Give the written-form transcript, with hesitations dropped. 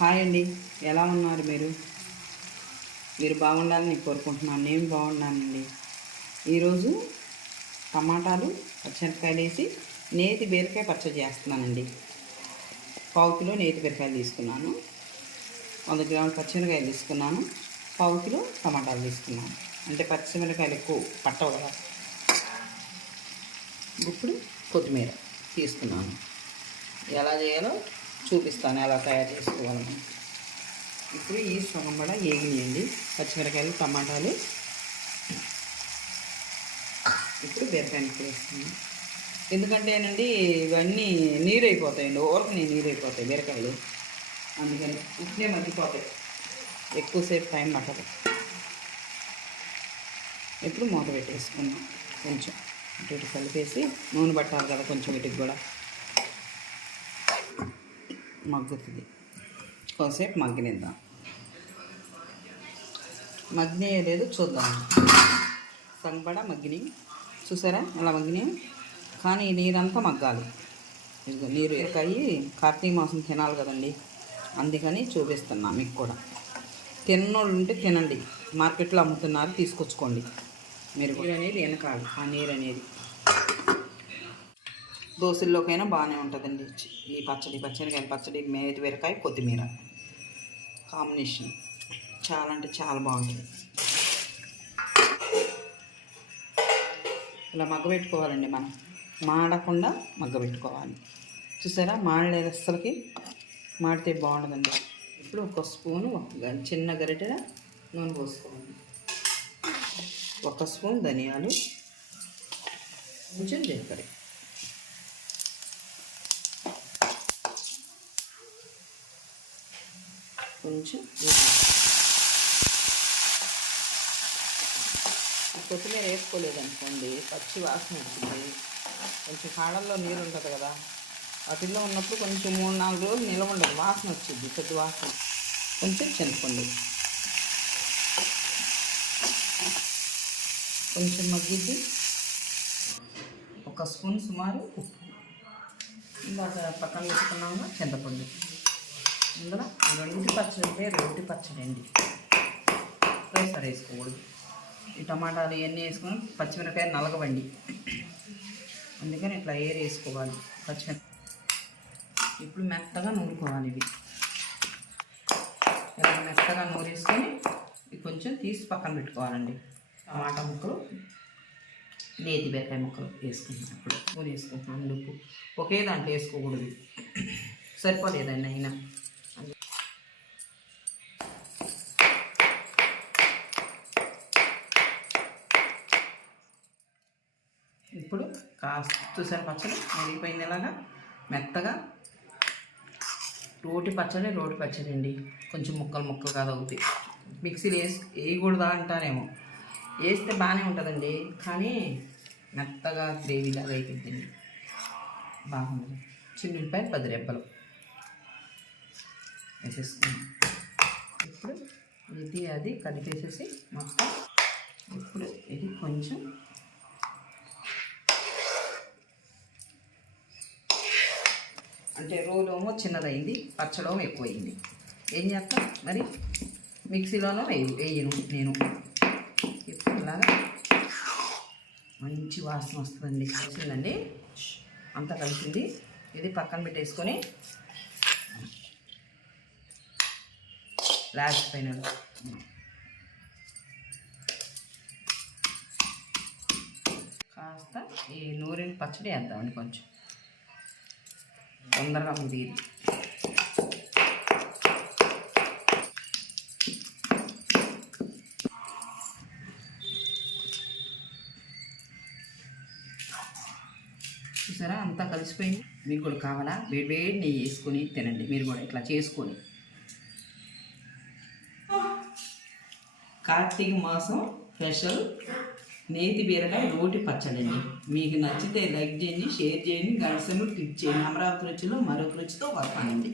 Hi అండి, ఎలా ఉన్నారు మీరు? మీరు బాగుండాలని కోరుకుంటున్నాను. నేను బాగున్నానండి. ఈరోజు టమాటాలు పచ్చిమిరపకాయలు వేసి నేతి బీరకాయ పచ్చడి చేస్తున్నానండి. 1/2 కిలో నేతి బీరకాయలు తీసుకున్నాను, 100 గ్రాముల పచ్చిమిరపకాయలు తీసుకున్నాను, 1/2 కిలో టమాటాలు తీసుకున్నాను. అంటే పచ్చిమిరపకాయలు ఎక్కువ పట్టవు కదా. ఇప్పుడు కొత్తిమీర తీసుకున్నాను. ఎలా చేయాలో చూపిస్తాను, ఎలా తయారు చేసుకోవాలని. ఇప్పుడు ఈ సగం కూడా ఏగినాయండి పచ్చిమిరకాయలు, టమాటాలు. ఇప్పుడు బీరకాయ ముక్కలు వేస్తున్నాను. ఎందుకంటేనండి ఇవన్నీ నీరు అయిపోతాయండి, ఊరకనే నీరు అయిపోతాయి బీరకాయలు. అందుకని ఉప్పునే మగ్గిపోతాయి, ఎక్కువసేపు టైం పట్టదు. ఇప్పుడు మూత పెట్టేసుకున్నాం. కొంచెం ఇటు కలిపేసి నూనె పట్టాలి కదా, కొంచెం ఇటుకు కూడా మగ్గుతుంది. కొంతసేపు మగ్గనిద్దాం. మగ్గినేయలేదు చూద్దాం. సగపడా మగ్గినాయి, చూసారా ఎలా మగ్గినాయి. కానీ నీరంతా మగ్గాలి. ఇదిగో నీరు ఎక్కాయి. కార్తీక మాసం తినాలి కదండి, అందుకని చూపిస్తున్నా మీకు కూడా. తిన్నోళ్ళు ఉంటే తినండి, మార్కెట్లో అమ్ముతున్నారు, తీసుకొచ్చుకోండి. మీరు నీరు అనేది వెనకాలి. ఆ నీరు అనేది దోశల్లోకైనా బాగానే ఉంటుందండి ఈ పచ్చడి. పచ్చిమిరకాయ పచ్చడి, నేతి బీరకాయ, కొత్తిమీర కాంబినేషన్ చాలా అంటే చాలా బాగుంటుంది. ఇలా మగ్గబెట్టుకోవాలండి, మనం మాడకుండా మగ్గబెట్టుకోవాలి. చూసారా, మాడలేదు అస్సలకి. మాడితే బాగుంటుందండి. ఇప్పుడు ఒక స్పూను, చిన్న గరిటెల నూనె పోసుకోవాలి. 1 స్పూన్ ధనియాలు, కొంచెం జీలకర్ర, కొంచెం కొత్తిమీర వేసుకోలేదనుకోండి, పచ్చి వాసన వచ్చింది. కొంచెం కాళ్ళల్లో నీరు ఉంటుంది కదా, వాటిల్లో ఉన్నప్పుడు కొంచెం 3-4 రోజులు నిలవ ఉండదు, వాసన వచ్చింది, పెద్ద వాసన. కొంచెం చింతపండు, కొంచెం మగ్గిద్ది. 1 స్పూన్ సుమారు ఉప్పు, ఇందాక పక్కన పెట్టుకున్నాము చింతపండు. ఇందులో రోటి పచ్చడి అంటే రోటి పచ్చడి అండి, రైసర్ వేసుకోకూడదు. ఈ టమాటాలు ఇవన్నీ వేసుకొని పచ్చిమిరపకాయ నలగవండి, అందుకని ఇట్లా వేసుకోవాలి పచ్చిమిరపకాయ. ఇప్పుడు మెత్తగా నూరుకోవాలి. ఇవి ఇలా మెత్తగా నూరేసుకొని ఇవి కొంచెం తీసి పక్కన పెట్టుకోవాలండి. టమాటా ముక్కలు, నేతి బీరకాయ ముక్కలు వేసుకుంటాం. ఇప్పుడు నూనె వేసుకుంటున్నాను. ఉప్పు ఒకే దాంట్లో వేసుకోకూడదు, సరిపోలేదండి అయినా. ఇప్పుడు కాస్త చూసాను పచ్చడి మెరిగిపోయింది. ఇలాగా మెత్తగా రోటి పచ్చడి అండి. కొంచెం ముక్కలు కాదు అవుతాయి. మిక్సీలో వేయకూడదా అంటారేమో, వేస్తే బాగానే ఉంటుందండి, కానీ మెత్తగా గ్రేవీలాగా అయిపోయిందండి, బాగుంది. చిన్నులపాయలు 10 రెబ్బలు వేసేసుకున్నాం. ఇప్పుడు ఇది అది కలిపేసేసి మొత్తం. ఇప్పుడు ఇది కొంచెం అంటే రోలేమో చిన్నదైంది, పచ్చడేమో ఎక్కువైంది. ఏం చేస్తాం మరి, మిక్సీలోనూ వేయను నేను. ఇప్పుడు ఇలాగా మంచి వాసన వస్తుందండి. వచ్చిందండి, అంతా కలిసింది. ఇది పక్కన పెట్టేసుకొని లాస్ట్ ఫైనల్ కాస్త ఈ నూరిన పచ్చడి వేద్దామండి. కొంచెం తొందరగా ఉంది. చూసారా, అంతా కలిసిపోయింది. మీకు కూడా కావాలా, వేడి నెయ్యి వేసుకొని తినండి. మీరు కూడా ఇట్లా చేసుకొని. కార్తీక మాసం స్పెషల్ నేతి బీరకాయ రోటి పచ్చడి అండి. మీకు నచ్చితే లైక్ చేయండి, షేర్ చేయండి, గంట క్లిక్ చేయండి. అమరావతి రుచిలో మరొక రుచితో వస్తానండి.